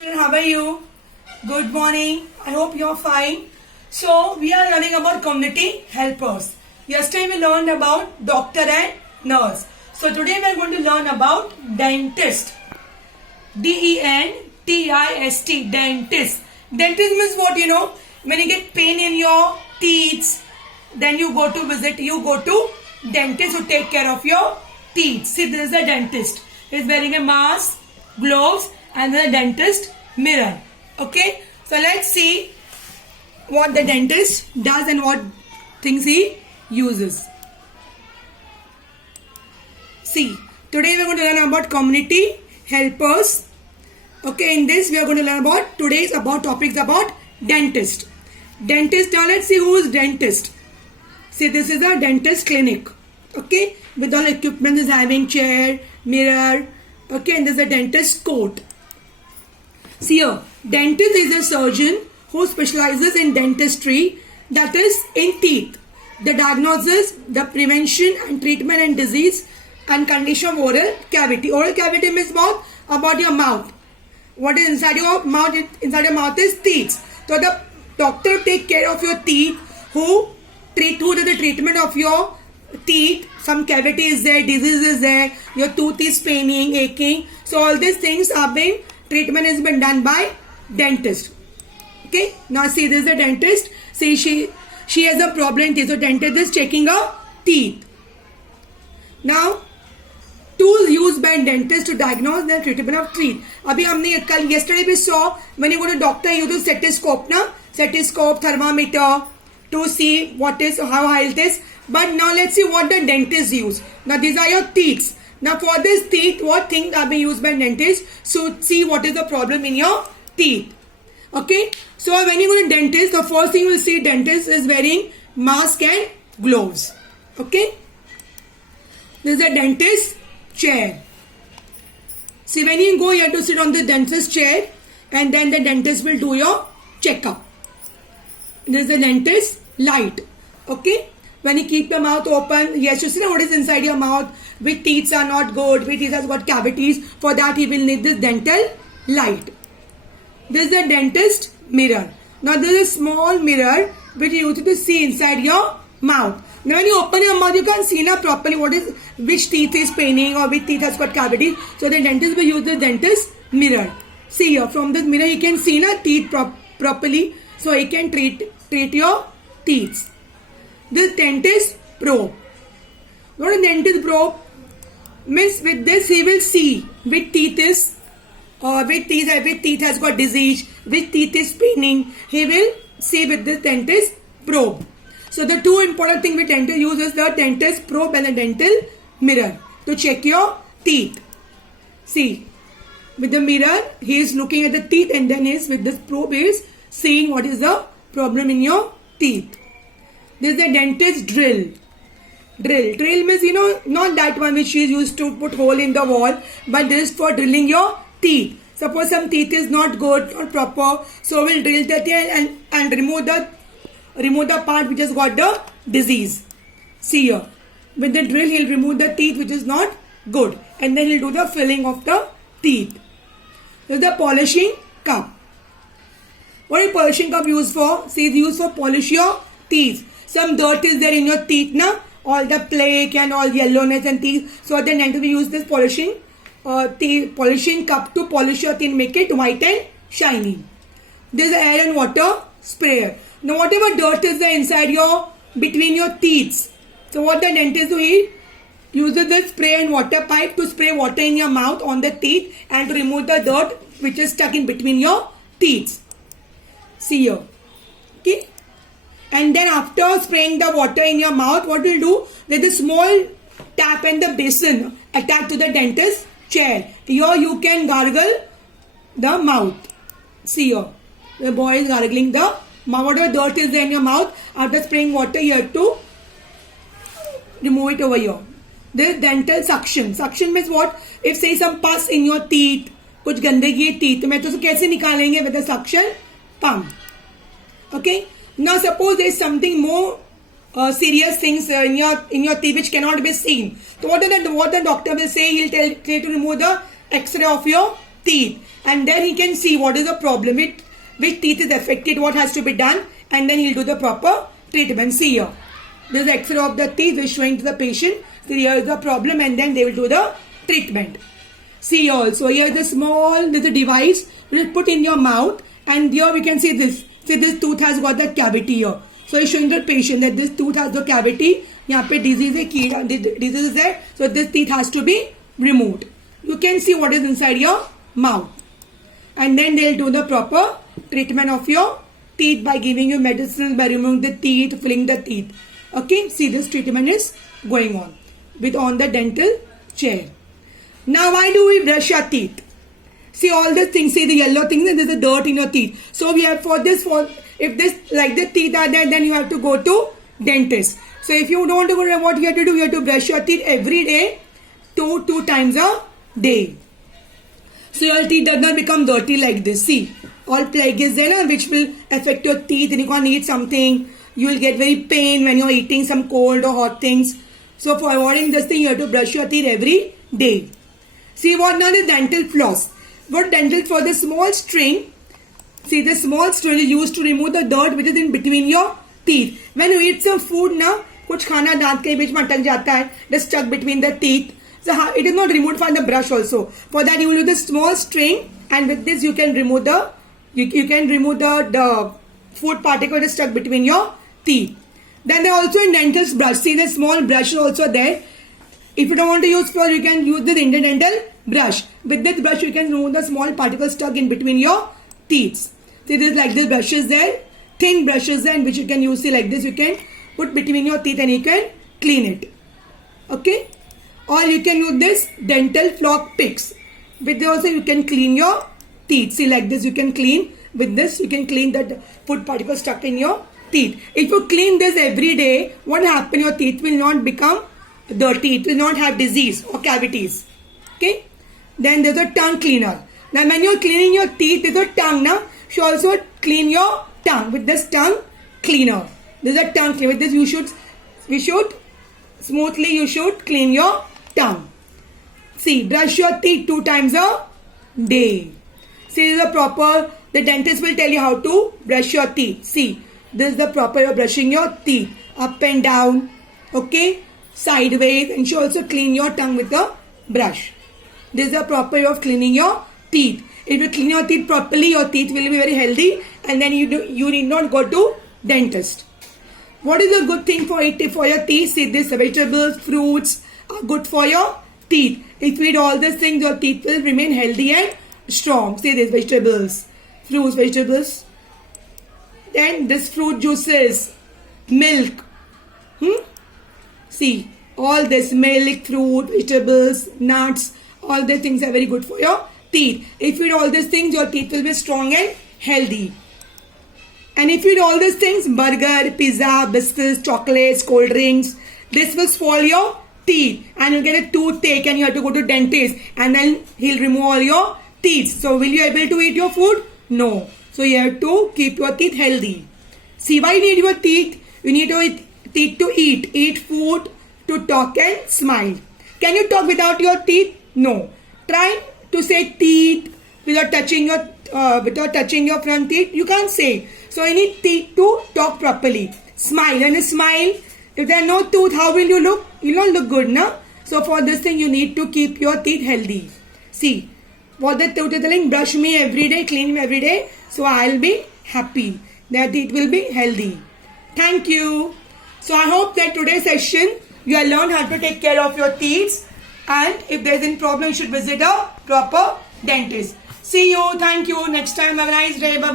How are you? Good morning. I hope you're fine. So, we are learning about community helpers. Yesterday we learned about doctor and nurse. So, today we are going to learn about dentist. D-E-N-T-I-S-T. Dentist. Dentist means what, you know? When you get pain in your teeth, then you go to dentist to take care of your teeth. See, this is a dentist. He is wearing a mask, gloves, and then a dentist mirror. Okay, so let's see what the dentist does and what things he uses. See, today we are going to learn about community helpers. Okay, in this we are going to learn about today's topics about dentist. Dentist. Now let's see who is dentist. See, this is a dentist clinic. Okay, with all equipment, is having chair, mirror. Okay, and there's a dentist coat. See here, dentist is a surgeon who specializes in dentistry, that is in teeth. The diagnosis, the prevention and treatment and disease and condition of oral cavity. Oral cavity means what? About your mouth. What is inside your mouth? Inside your mouth is teeth. So the doctor take care of your teeth, who does the treatment of your teeth. Some cavity is there, disease is there, your tooth is paining, aching. So all these things are being treatment has been done by dentist. Okay, now see, this is a dentist. See, she has a problem teeth, so dentist is checking her teeth. Now, tools used by dentist to diagnose the treatment of teeth. अभी हमने yesterday we saw when you go to doctor, you use stethoscope, na? Stethoscope, thermometer to see how high it is. But now let's see what the dentist use. Now these are your teeth. Now for this teeth, what things are being used by dentist? So see what is the problem in your teeth. Okay. So when you go to dentist, the first thing you will see dentist is wearing mask and gloves. Okay. This is a dentist chair. See, when you go, you have to sit on the dentist chair, and then the dentist will do your checkup. This is the dentist light. Okay. When you keep your mouth open, yes, you see what is inside your mouth, which teeth are not good, which teeth has got cavities. For that, he will need this dental light. This is the dentist mirror. Now, this is a small mirror which you use to see inside your mouth. Now, when you open your mouth, you can't see now properly which teeth is paining or which teeth has got cavities. So, the dentist will use the dentist mirror. See here, from this mirror, you can see now teeth properly. So, he can treat your teeth. This dentist probe. What is dentist probe? Means with this he will see which teeth has got disease, which teeth is paining. He will see with this dentist probe. So the two important things with dentist use is the dentist probe and the dental mirror to check your teeth. See, with the mirror he is looking at the teeth, and then with this probe he is seeing what is the problem in your teeth. This is the dentist drill. Drill means, you know, not that one which is used to put hole in the wall, but this is for drilling your teeth. Suppose some teeth is not good or proper, so we'll drill the teeth and remove the part which has got the disease. See here, with the drill he'll remove the teeth which is not good, and then he'll do the filling of the teeth. This is the polishing cup. What is polishing cup used for? See, it's used for polish your teeth. Some dirt is there in your teeth, na? All the plaque and all yellowness and teeth. So then dentist will use this polishing cup to polish your teeth, make it white and shiny. This is air and water sprayer. Now whatever dirt is there inside between your teeth. So what the dentist do, he uses the spray and water pipe to spray water in your mouth on the teeth and to remove the dirt which is stuck in between your teeth. See here. Okay. And then after spraying the water in your mouth, what we'll do, there's a small tap and the basin attached to the dentist chair. Here you can gargle the mouth. See here, the boy is gargling the mouth. Whatever dirt is there in your mouth, after spraying water, you have to remove it over here. This is dental suction. Suction means what? If say some pus in your teeth, कुछ गंदगी है teeth में, तो कैसे निकालेंगे? With the suction pump. Okay. Now suppose there is something more serious things in your teeth which cannot be seen. So what the doctor will say? He'll tell to remove the X-ray of your teeth, and then he can see what is the problem, which teeth is affected, what has to be done, and then he'll do the proper treatment. See here, this is X-ray of the teeth is showing to the patient. So here is the problem, and then they will do the treatment. See also, here is there's a device you will put in your mouth, and here we can see this. See, this tooth has got the cavity here. So it's showing the patient that this tooth has the cavity. यहाँ पे disease is there. So this teeth has to be removed. You can see what is inside your mouth. And then they'll do the proper treatment of your teeth by giving you medicine, by removing the teeth, filling the teeth. Okay, see, this treatment is going on on the dental chair. Now, why do we brush our teeth? See all these things, see the yellow things, and there's a dirt in your teeth. So we have if the teeth are there, then you have to go to dentist. So if you don't want to go, what you have to do, you have to brush your teeth every day, two times a day. So your teeth does not become dirty like this. See, all plague is there, which will affect your teeth, and you can't eat something. You will get very pain when you're eating some cold or hot things. So for avoiding this thing, you have to brush your teeth every day. See what now is dental floss. Good dental for the small string. See, the small string is used to remove the dirt which is in between your teeth. When you eat some food now, कुछ खाना दांत के बीच में अटक जाता है, just stuck between the teeth. So it is not removed by the brush also. For that you will use the small string, and with this you can remove the food particle that is stuck between your teeth. Then there also in dental's brush. See, the small brush is also there. If you don't want to use floss, you can use this Indian dental brush. With this brush, you can remove the small particles stuck in between your teeth. See, this like this brush is there, thin brushes there, in which you can use. See, like this, you can put between your teeth and you can clean it. Okay, or you can use this dental floss picks. With this also, you can clean your teeth. See, like this, you can clean. With this, you can clean that food particle stuck in your teeth. If you clean this every day, what happens? Your teeth will not become dirty. It will not have disease or cavities. Okay. Then there's a tongue cleaner. Now when you're cleaning your teeth, there's a tongue. Now you also clean your tongue with this tongue cleaner. There's a tongue cleaner. With this you should clean your tongue. See, brush your teeth 2 times a day. See, this is the dentist will tell you how to brush your teeth. See, this is the proper way of brushing your teeth. Up and down. Okay. Sideways. And you also clean your tongue with a brush. This is a proper way of cleaning your teeth. If you clean your teeth properly, your teeth will be very healthy, and then you need not go to dentist. What is a good thing for your teeth? See, this vegetables, fruits are good for your teeth. If you eat all these things, your teeth will remain healthy and strong. See, this vegetables, fruits, vegetables. Then this fruit juices, milk. See, all this milk, fruit, vegetables, nuts. All these things are very good for your teeth. If you eat all these things, your teeth will be strong and healthy. And if you eat all these things, burger, pizza, biscuits, chocolates, cold drinks, this will spoil your teeth. And you get a toothache and you have to go to dentist. And then he'll remove all your teeth. So will you be able to eat your food? No. So you have to keep your teeth healthy. See, why you need your teeth? You need your teeth to eat. Eat food, to talk and smile. Can you talk without your teeth? No. Try to say teeth without touching your front teeth. You can't say. So you need teeth to talk properly. Smile. And smile. If there are no tooth, how will you look? You don't look good, no? So for this thing, you need to keep your teeth healthy. See, what the tooth is telling, brush me every day, clean me every day. So I'll be happy. Their teeth will be healthy. Thank you. So I hope that today's session, you have learned how to take care of your teeth. And if there is any problem, you should visit a proper dentist. See you. Thank you. Next time. Have a nice day. Bye-bye.